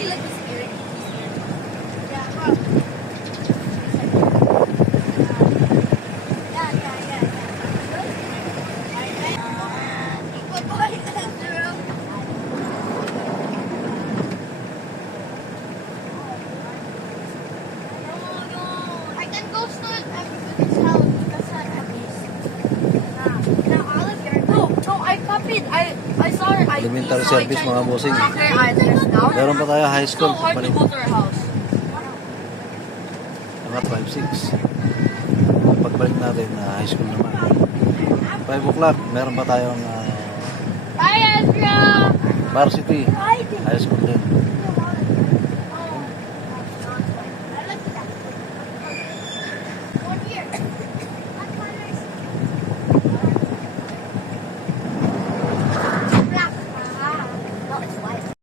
feel like he's scared. Yeah, probably. I saw it. Elementary service mga bossing. Now Meron pa tayo high school. so hard to go to our house. Mga 5-6. Pagbalik natin, high school naman. 5 o'clock, meron pa tayong Bye, Ezra! varsity. High school din.